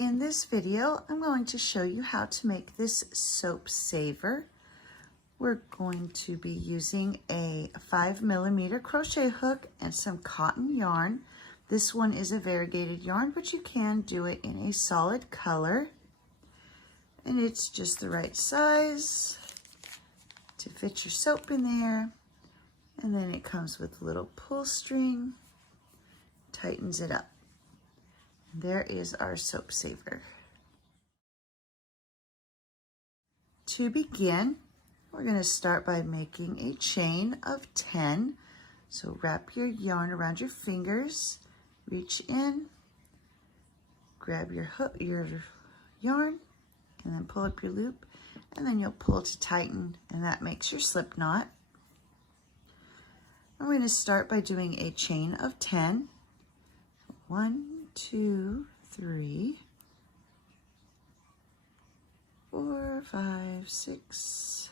In this video, I'm going to show you how to make this soap saver. We're going to be using a 5mm crochet hook and some cotton yarn. This one is a variegated yarn, but you can do it in a solid color. And it's just the right size to fit your soap in there. And then it comes with a little pull string, tightens it up. There is our soap saver. To begin, we're going to start by making a chain of 10. So wrap your yarn around your fingers, reach in, grab your hook, your yarn, and then pull up your loop, and then you'll pull to tighten, and that makes your slip knot. I'm going to start by doing a chain of 10. 1, 2, 3, 4, 5, 6,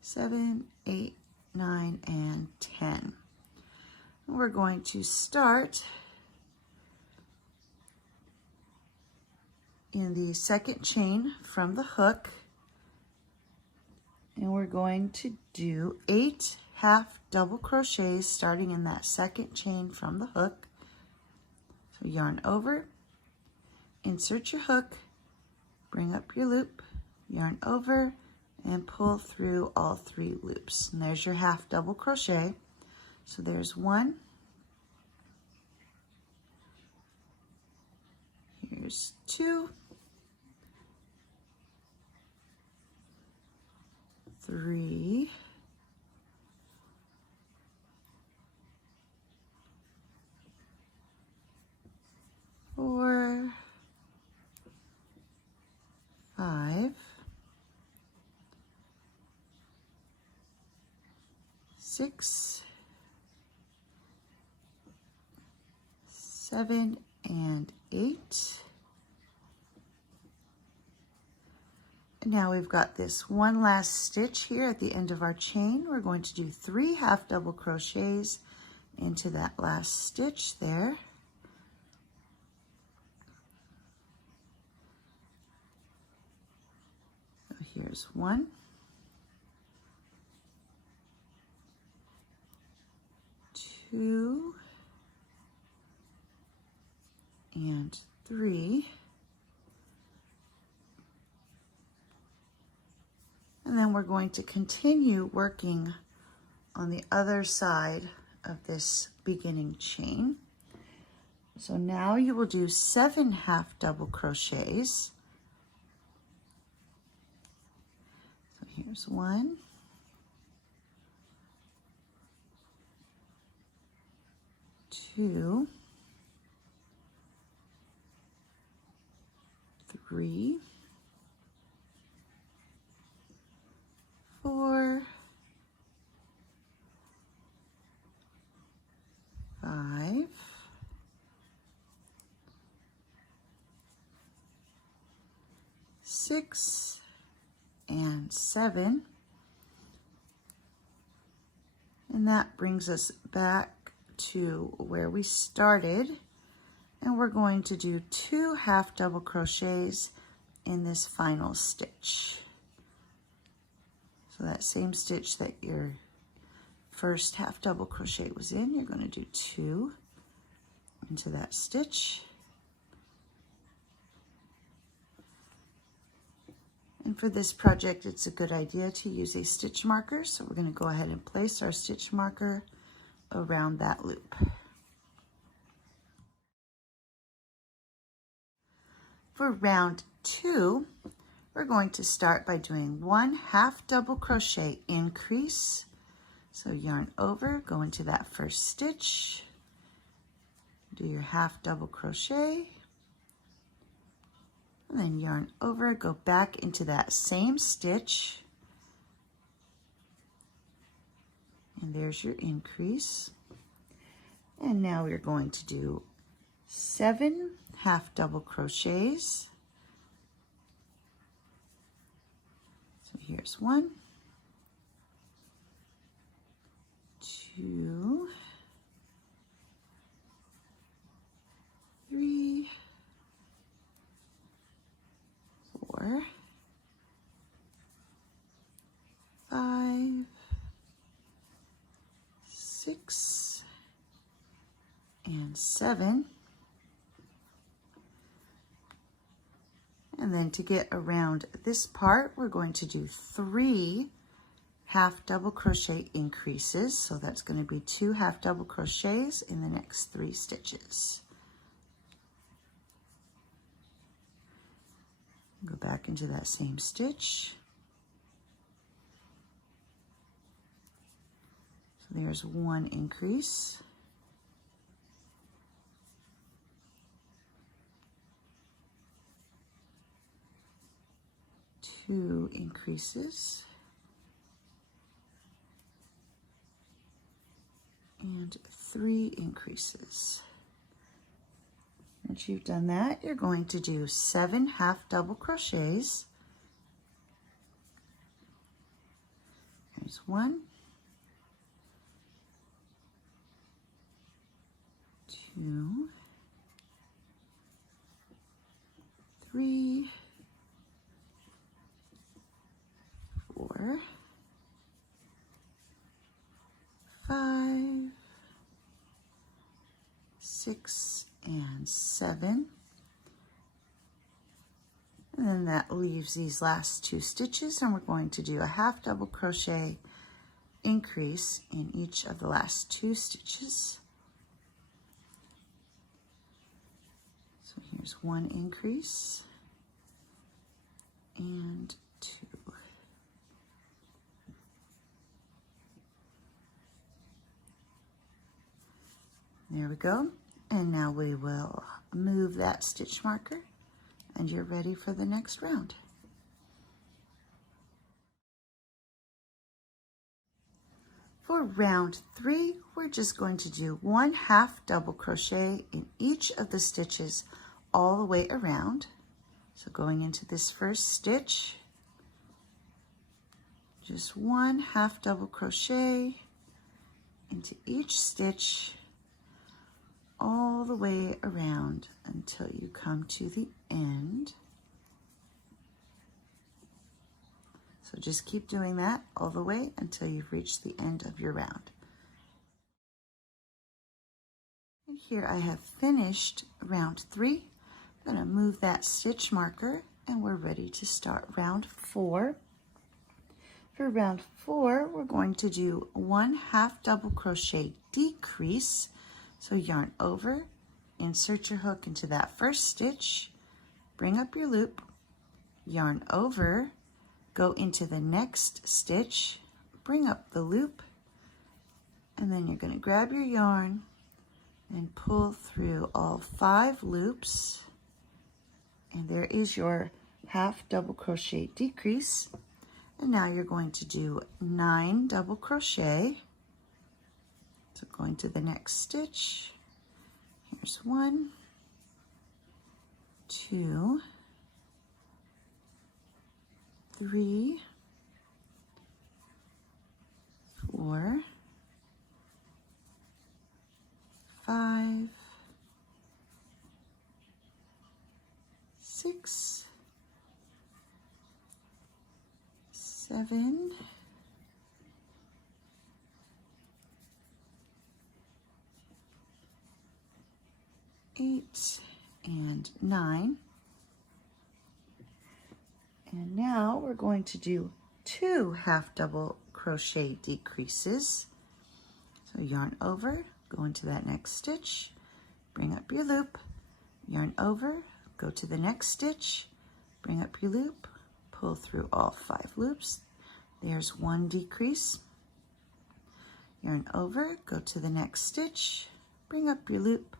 7, 8, 9, and 10. We're going to start in the second chain from the hook, and we're going to do 8 half double crochets starting in that second chain from the hook. So yarn over, insert your hook, bring up your loop, yarn over, and pull through all 3 loops. And there's your half double crochet. So there's 1, here's 2, 3, 4, 5, 6, 7, and 8. And now we've got this one last stitch here at the end of our chain. We're going to do 3 half double crochets into that last stitch there. So here's 1, 2, and 3. And then we're going to continue working on the other side of this beginning chain. So now you will do 7 half double crochets. So here's 1, 2, 3, 4, 5, 6, and 7. And that brings us back to where we started. And we're going to do 2 half double crochets in this final stitch. So that same stitch that your first half double crochet was in, you're going to do 2 into that stitch. And for this project, it's a good idea to use a stitch marker. So we're going to go ahead and place our stitch marker around that loop. For round 2, we're going to start by doing 1 half double crochet increase. So yarn over, go into that first stitch, do your half double crochet, and then yarn over, go back into that same stitch, and there's your increase. And now we're going to do 7 half double crochets. So here's 1, 2, 3, and 7. And then to get around this part, we're going to do 3 half double crochet increases. So that's going to be 2 half double crochets in the next 3 stitches. Go back into that same stitch. So there's 1 increase. 2 increases. And 3 increases. Once you've done that, you're going to do 7 half double crochets. There's 1, 2, 3, 4, 5, 6, and 7. And then that leaves these last 2 stitches, and we're going to do a half double crochet increase in each of the last 2 stitches. So here's 1 increase and 2. There we go. And now we will move that stitch marker, and you're ready for the next round. For round 3, we're just going to do 1 half double crochet in each of the stitches all the way around. So going into this first stitch, just 1 half double crochet into each stitch all the way around until you come to the end. So just keep doing that all the way until you've reached the end of your round. And here I have finished round 3. I'm going to move that stitch marker, and we're ready to start round 4. For round 4, we're going to do 1 half double crochet decrease. So yarn over, insert your hook into that first stitch, bring up your loop, yarn over, go into the next stitch, bring up the loop, and then you're going to grab your yarn and pull through all 5 loops, and there is your half double crochet decrease. And now you're going to do 9 double crochet. So going to the next stitch, here's 1, 2, 3, 4, 5, 6, 7, 8, and 9. And now we're going to do 2 half double crochet decreases. So yarn over, go into that next stitch, bring up your loop, yarn over, go to the next stitch, bring up your loop, pull through all 5 loops. There's 1 decrease. Yarn over, go to the next stitch, bring up your loop,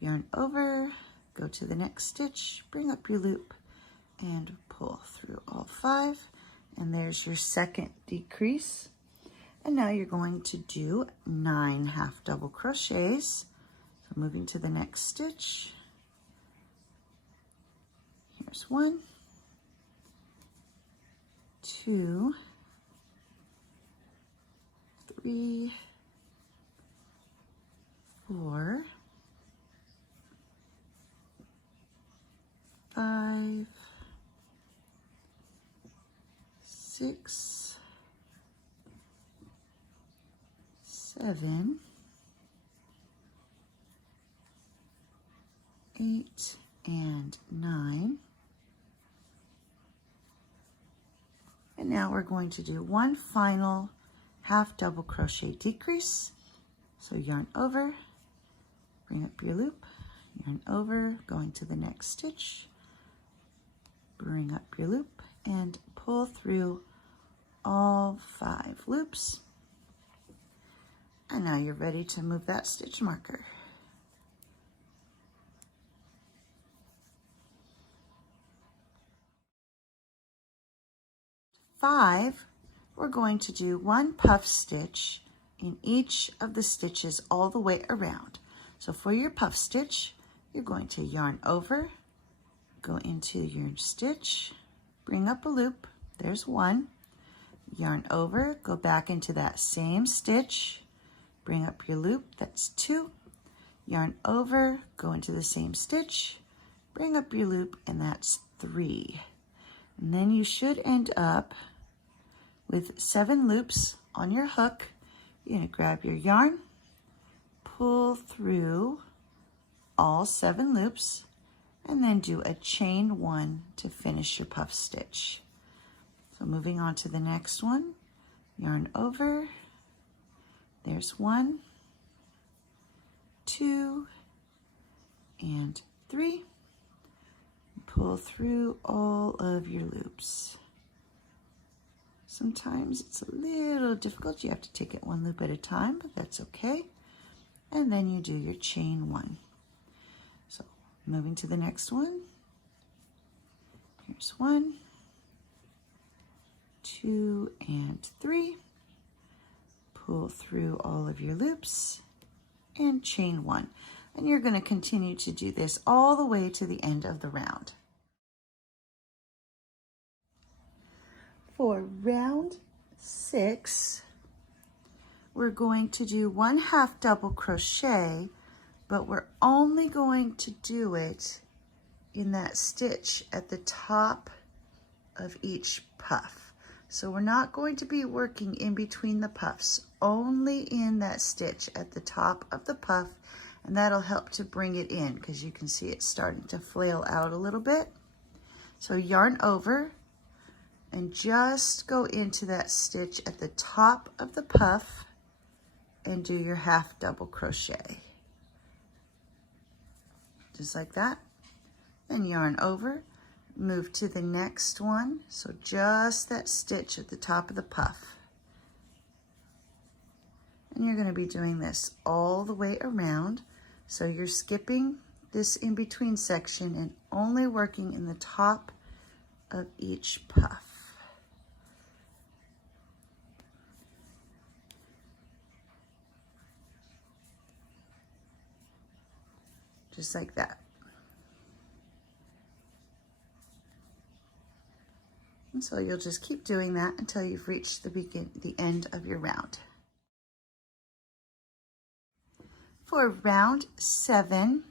yarn over, go to the next stitch, bring up your loop, and pull through all 5. And there's your second decrease. And now you're going to do 9 half double crochets. So moving to the next stitch. Here's 1, 2, 3, 4, 5, 6, 7, we're going to do one final half double crochet decrease. So yarn over, bring up your loop, yarn over, going to the next stitch, bring up your loop, and pull through all 5 loops. And now you're ready to move that stitch marker. 5, we're going to do 1 puff stitch in each of the stitches all the way around. So for your puff stitch, you're going to yarn over, go into your stitch, bring up a loop, there's 1, yarn over, go back into that same stitch, bring up your loop, that's 2, yarn over, go into the same stitch, bring up your loop, and that's 3. And then you should end up with 7 loops on your hook. You're going to grab your yarn, pull through all 7 loops, and then do a chain 1 to finish your puff stitch. So moving on to the next one, yarn over, there's 1, 2, and 3. Pull through all of your loops. Sometimes it's a little difficult. You have to take it 1 loop at a time, but that's okay. And then you do your chain 1. So moving to the next one. Here's 1, 2, and 3. Pull through all of your loops and chain 1. And you're going to continue to do this all the way to the end of the round. For round 6, we're going to do 1 half double crochet, but we're only going to do it in that stitch at the top of each puff. So we're not going to be working in between the puffs, only in that stitch at the top of the puff, and that'll help to bring it in because you can see it's starting to flail out a little bit. So yarn over and just go into that stitch at the top of the puff and do your half double crochet. Just like that. Then yarn over, move to the next one. So just that stitch at the top of the puff. And you're going to be doing this all the way around. So you're skipping this in between section and only working in the top of each puff. Just like that. And so you'll just keep doing that until you've reached the end of your round. For round 7,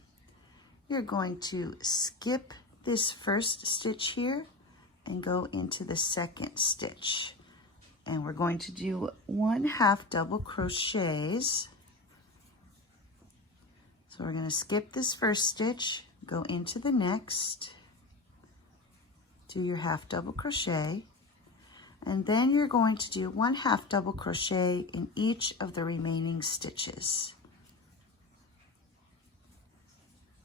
you're going to skip this first stitch here and go into the second stitch. And we're going to do 1 half double crochets. So we're going to skip this first stitch, go into the next, do your half double crochet, and then you're going to do 1 half double crochet in each of the remaining stitches.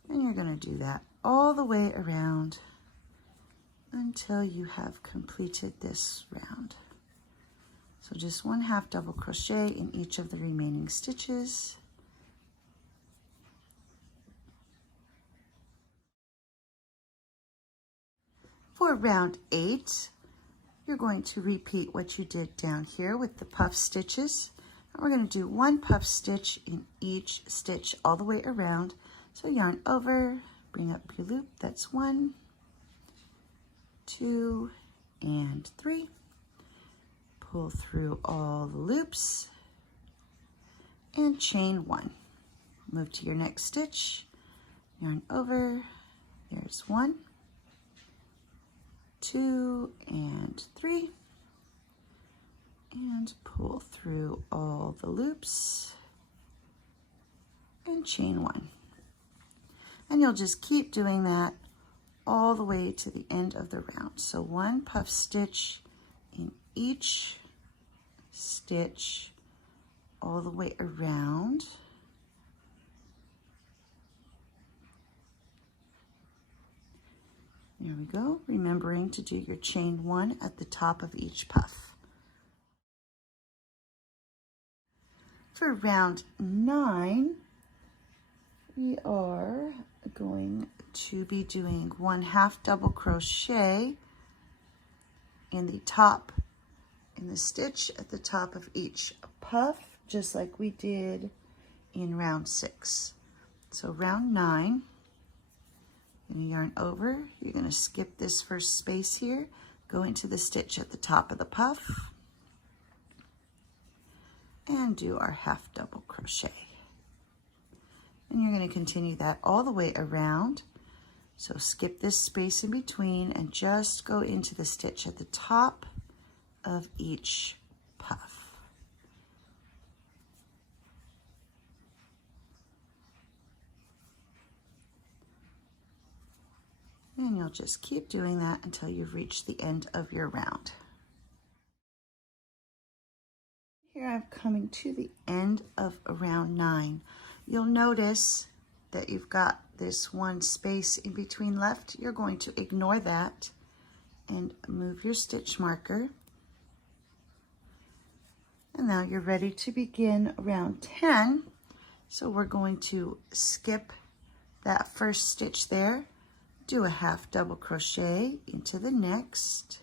And you're going to do that all the way around until you have completed this round. So just 1 half double crochet in each of the remaining stitches. For round 8, you're going to repeat what you did down here with the puff stitches. And we're going to do 1 puff stitch in each stitch all the way around. So yarn over, bring up your loop, that's 1, 2, and 3. Pull through all the loops and chain 1. Move to your next stitch, yarn over, there's 1, 2, and 3, and pull through all the loops and chain 1. And you'll just keep doing that all the way to the end of the round. So 1 puff stitch in each stitch all the way around. There we go, remembering to do your chain 1 at the top of each puff. For round 9, we are going to be doing 1/2 double crochet in the top, in the stitch at the top of each puff, just like we did in round 6. So round 9, you're going to yarn over, you're going to skip this first space here, go into the stitch at the top of the puff, and do our 1/2 double crochet. And you're going to continue that all the way around. So skip this space in between and just go into the stitch at the top of each puff. And you'll just keep doing that until you've reached the end of your round. Here I'm coming to the end of round 9. You'll notice that you've got this one space in between left. You're going to ignore that and move your stitch marker. And now you're ready to begin round 10. So we're going to skip that first stitch there, do a 1/2 double crochet into the next.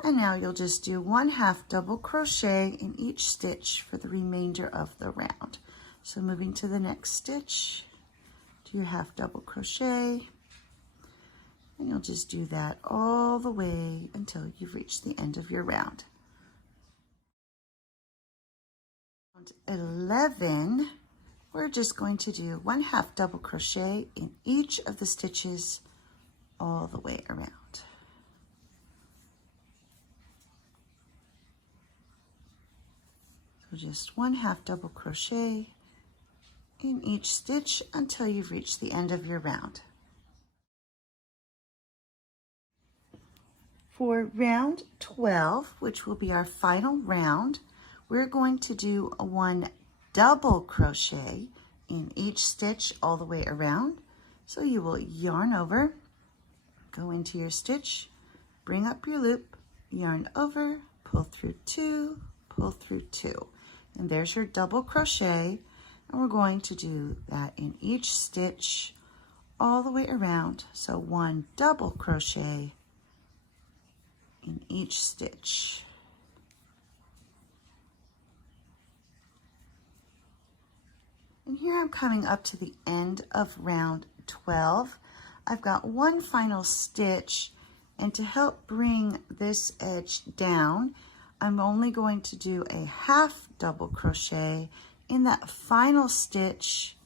And now you'll just do 1/2 double crochet in each stitch for the remainder of the round. So moving to the next stitch, do your 1/2 double crochet, and you'll just do that all the way until you've reached the end of your round. Round 11, we're just going to do 1/2 double crochet in each of the stitches all the way around. So just 1/2 double crochet in each stitch until you've reached the end of your round. For round 12, which will be our final round, we're going to do 1 double crochet in each stitch all the way around. So you will yarn over, go into your stitch, bring up your loop, yarn over, pull through 2, pull through 2. And there's your double crochet. And we're going to do that in each stitch all the way around. So 1 double crochet in each stitch. And here I'm coming up to the end of round 12. I've got one final stitch, and to help bring this edge down, I'm only going to do a 1/2 double crochet in that final stitch,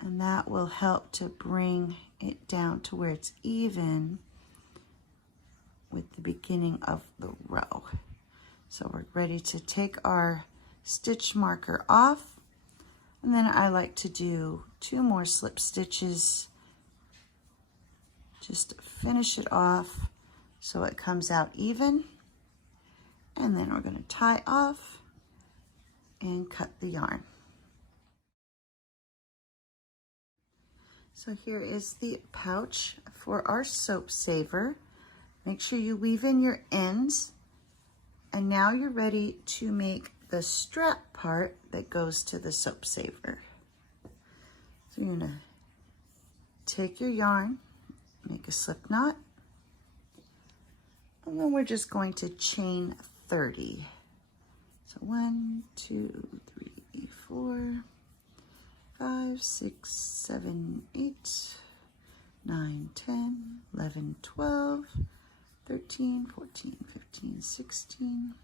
and that will help to bring it down to where it's even with the beginning of the row. So we're ready to take our stitch marker off, and then I like to do 2 more slip stitches just to finish it off so it comes out even. And then we're going to tie off and cut the yarn. So here is the pouch for our soap saver. Make sure you weave in your ends, and now you're ready to make the strap part that goes to the soap saver. So you're going to take your yarn, make a slip knot, and then we're just going to chain 30. So 1, 2, 3, 4, 5, 6, 7, 8, 9, 10, 11, 12, 13, 14, 15, 16,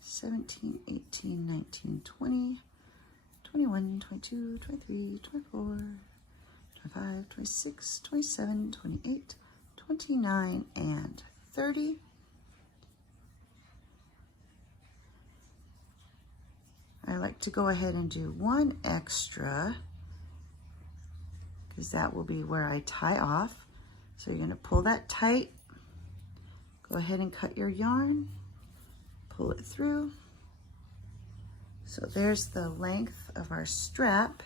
17, 18, 19, 20, 21, 22, 23, 24, 25, 26, 27, 28, 29, and 30. I like to go ahead and do 1 extra because that will be where I tie off. So you're going to pull that tight, Go ahead and cut your yarn, pull it through. So there's the length of our strap.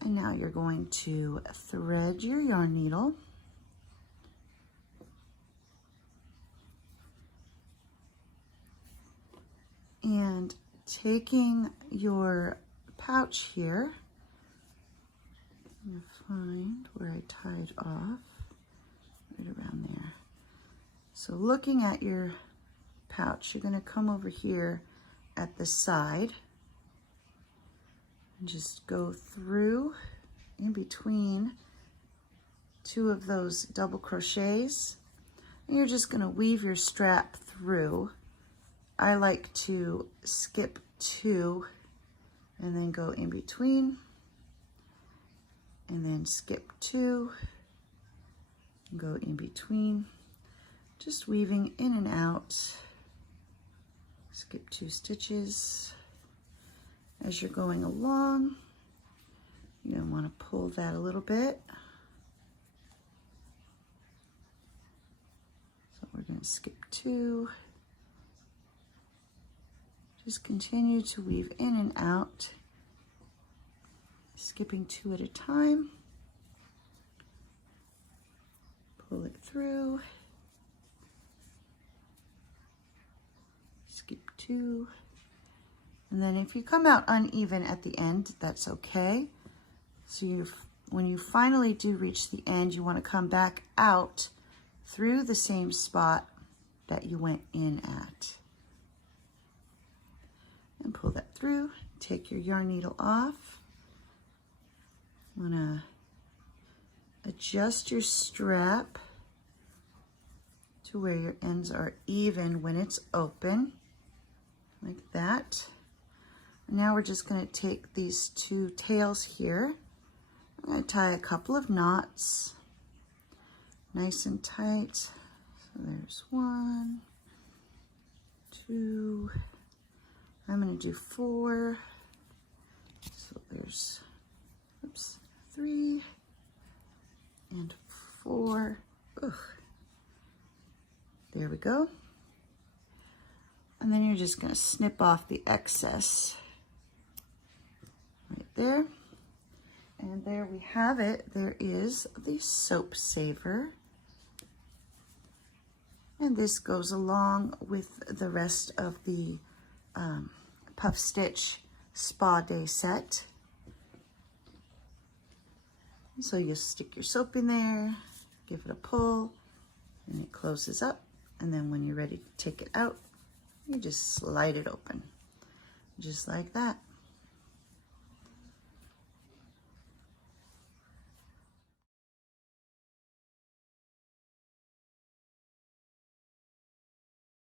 And now you're going to thread your yarn needle. And taking your pouch here, I'm going to find where I tied off, right around there. So looking at your pouch, you're going to come over here at the side and just go through in between two of those double crochets, and you're just going to weave your strap through. I like to skip 2 and then go in between, and then skip 2 and go in between, just weaving in and out. Skip 2 stitches. As you're going along, you're going to want to pull that a little bit. So we're going to skip 2. Just continue to weave in and out, skipping 2 at a time. Pull it through. Skip 2. And then if you come out uneven at the end, that's okay. So when you finally do reach the end, you want to come back out through the same spot that you went in at. And pull that through. Take your yarn needle off. Want to adjust your strap to where your ends are even when it's open, like that. And now we're just going to take these 2 tails here. I'm going to tie a couple of knots, nice and tight. So there's 1, 2. I'm going to do 4. So there's, oops, 3 and 4. Ugh. There we go. And then you're just going to snip off the excess right there. And there we have it. There is the soap saver. And this goes along with the rest of the Puff Stitch Spa Day set. So you stick your soap in there, give it a pull, and it closes up. And then when you're ready to take it out, you just slide it open, just like that.